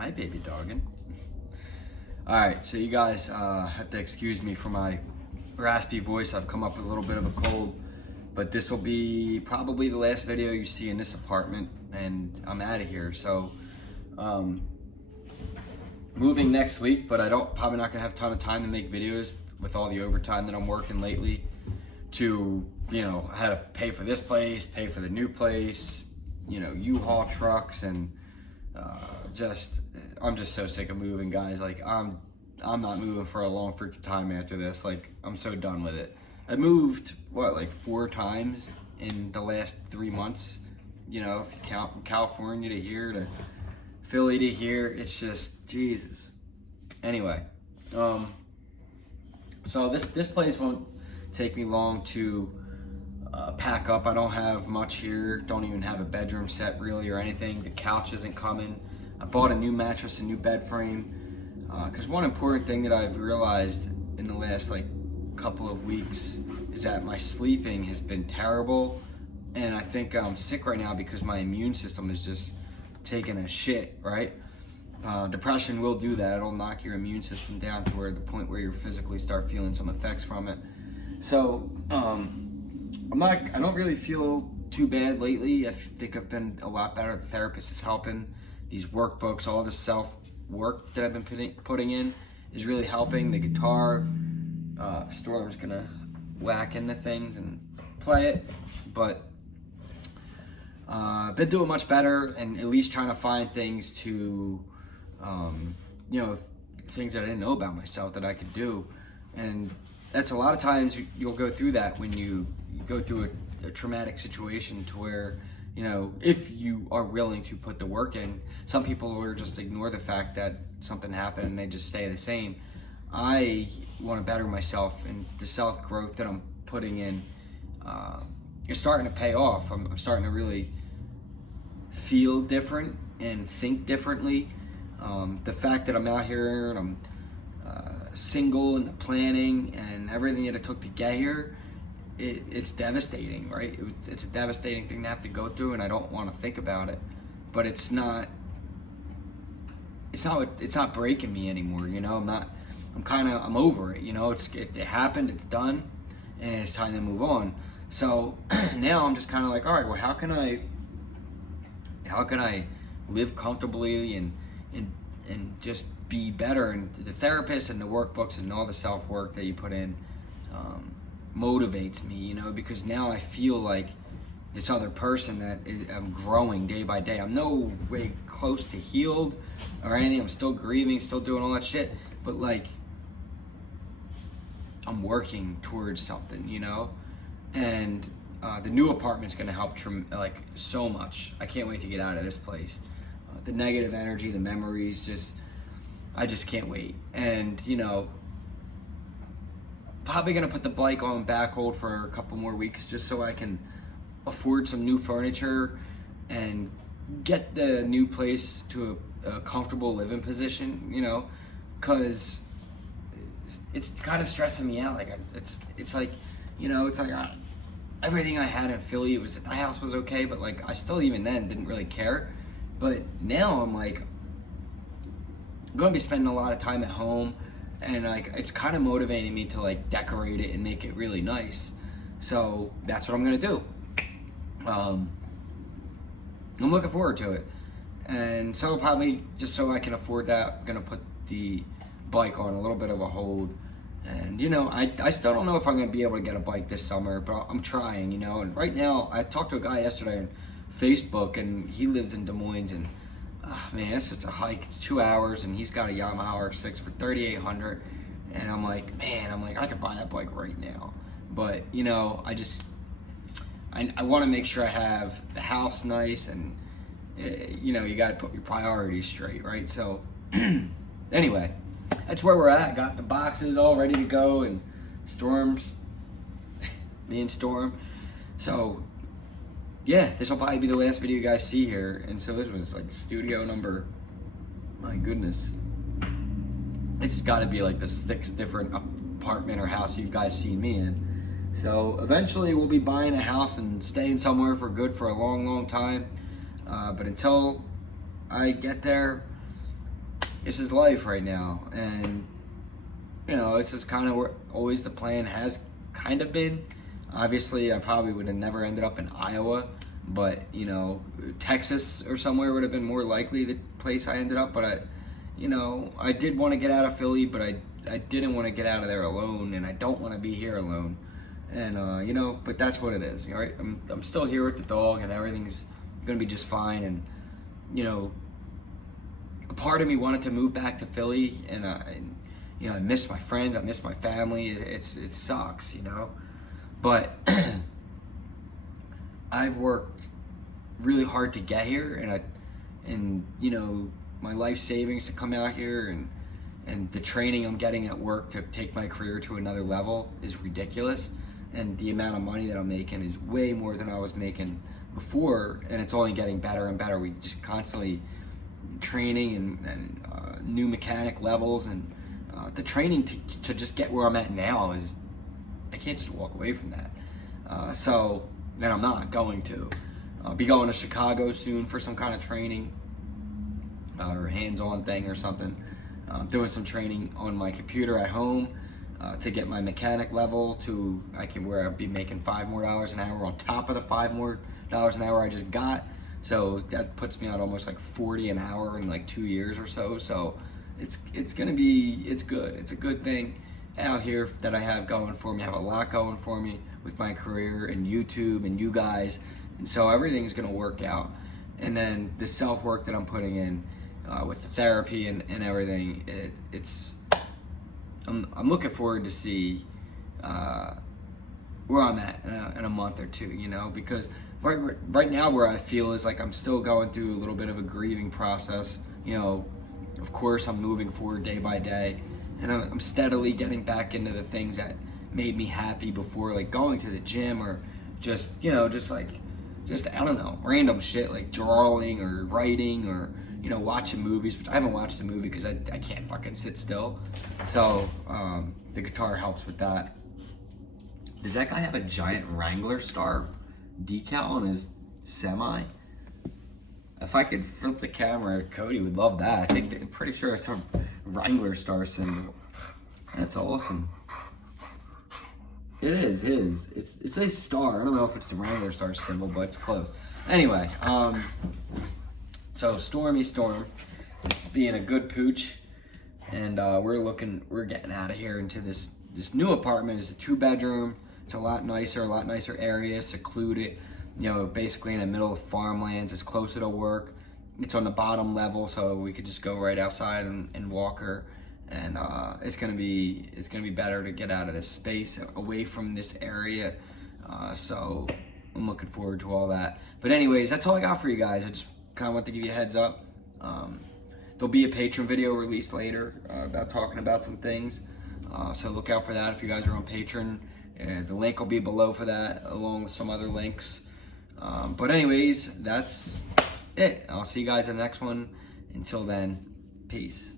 Hi, baby doggin. Alright, so you guys have to excuse me for my raspy voice. I've come up with a little bit of a cold, but this will be probably the last video you see in this apartment, and I'm out of here. So, moving next week, but probably not gonna have a ton of time to make videos with all the overtime that I'm working lately to, how to pay for this place, pay for the new place, U-Haul trucks, and I'm just so sick of moving, guys. Like, I'm not moving for a long freaking time after this. Like, I'm so done with it. I moved, like 4 times in the last 3 months, if you count from California to here to Philly to here. It's just, Jesus. Anyway, so this place won't take me long to pack up. I don't have much here. Don't even have a bedroom set really or anything. The couch isn't coming. I bought a new mattress, a new bed frame, because one important thing that I've realized in the last couple of weeks is that my sleeping has been terrible, and I think I'm sick right now because my immune system is just taking a shit, right? Depression will do that. It'll knock your immune system down to the point where you physically start feeling some effects from it. So I don't really feel too bad lately. I think I've been a lot better. The therapist is helping. These workbooks, all the self work that I've been putting in is really helping. The guitar, Storm's gonna whack into things and play it, but been doing much better, and at least trying to find things to, things that I didn't know about myself that I could do. And that's a lot of times you'll go through that when you go through a traumatic situation to where, if you are willing to put the work in. Some people will just ignore the fact that something happened and they just stay the same. I want to better myself, and the self-growth that I'm putting in is starting to pay off. I'm starting to really feel different and think differently. The fact that I'm out here and I'm single, and the planning and everything that it took to get here, it's devastating, right? It's a devastating thing to have to go through, and I don't want to think about it. But it's not breaking me anymore. I'm over it. It happened, it's done, and it's time to move on. So now I'm just kind of like, all right, well, how can I live comfortably and just be better? And the therapist and the workbooks and all the self-work that you put in motivates me, because now I feel like this other person that I'm growing day by day. I'm no way close to healed or anything. I'm still grieving, still doing all that shit, but I'm working towards something, and the new apartment's gonna help so much. I can't wait to get out of this place. The negative energy, the memories, I just can't wait. And probably gonna put the bike on back hold for a couple more weeks just so I can afford some new furniture and get the new place to a comfortable living position, because it's kind of stressing me out. Everything I had in Philly, my house was okay, but I still even then didn't really care. But now I'm I'm gonna be spending a lot of time at home, and it's kind of motivating me to decorate it and make it really nice. So that's what I'm gonna do. I'm looking forward to it, and so probably just so I can afford that, I'm gonna put the bike on a little bit of a hold. And I still don't know if I'm gonna be able to get a bike this summer, but I'm trying. And right now I talked to a guy yesterday on Facebook, and he lives in Des Moines, and man, it's just a hike. It's 2 hours, and he's got a Yamaha R6 for $3,800, and I'm like, man, I could buy that bike right now. But I want to make sure I have the house nice, and you got to put your priorities straight, right? So anyway, that's where we're at. Got the boxes all ready to go, and me and Storm. So yeah, this will probably be the last video you guys see here. And so this was studio number, my goodness, this has got to be the 6th different apartment or house you guys seen me in. So eventually we'll be buying a house and staying somewhere for good for a long, long time. But until I get there, this is life right now, and you know, this is kind of where always the plan has kind of been. Obviously, I probably would have never ended up in Iowa, but you know, Texas or somewhere would have been more likely the place I ended up. But I did want to get out of Philly, but I didn't want to get out of there alone, and I don't want to be here alone. And but that's what it is. All right, I'm still here with the dog, and everything's gonna be just fine. And a part of me wanted to move back to Philly, and I miss my friends, I miss my family. It sucks, but I've worked really hard to get here, and my life savings to come out here, and the training I'm getting at work to take my career to another level is ridiculous, and the amount of money that I'm making is way more than I was making before, and it's only getting better and better. We just constantly training and new mechanic levels, and the training to just get where I'm at now is, I can't just walk away from that. So then I'm not going to. I'll be going to Chicago soon for some kind of training or hands-on thing or something. Doing some training on my computer at home to get my mechanic level to where I'll be making $5 more an hour on top of the $5 more an hour I just got. So that puts me at almost like 40 an hour in like 2 years or so. So it's good. It's a good thing out here that I have going for me. I have a lot going for me with my career and YouTube and you guys. And so everything's gonna work out. And then the self-work that I'm putting in with the therapy and everything, I'm looking forward to see where I'm at in a month or two, because right now where I feel is like I'm still going through a little bit of a grieving process. Of course I'm moving forward day by day, and I'm steadily getting back into the things that made me happy before, like going to the gym or just I don't know, random shit like drawing or writing or watching movies, which I haven't watched a movie because I can't fucking sit still. So the guitar helps with that. Does that guy have a giant Wrangler star decal on his semi? If I could flip the camera, Cody would love that. I'm pretty sure it's a Wrangler star symbol. That's awesome. It is his. It's a star. I don't know if it's the Wrangler star symbol, but it's close. Anyway, so Storm is being a good pooch, and we're getting out of here into this new apartment. It's a 2-bedroom. It's a lot nicer area, secluded, basically in the middle of farmlands. It's closer to work. It's on the bottom level, so we could just go right outside and walk her. And it's gonna be better to get out of this space, away from this area. So I'm looking forward to all that. But anyways, that's all I got for you guys. I just kind of want to give you a heads up. There'll be a Patreon video released later about talking about some things. So look out for that if you guys are on Patreon. The link will be below for that, along with some other links. But anyways, that's it. I'll see you guys in the next one. Until then, peace.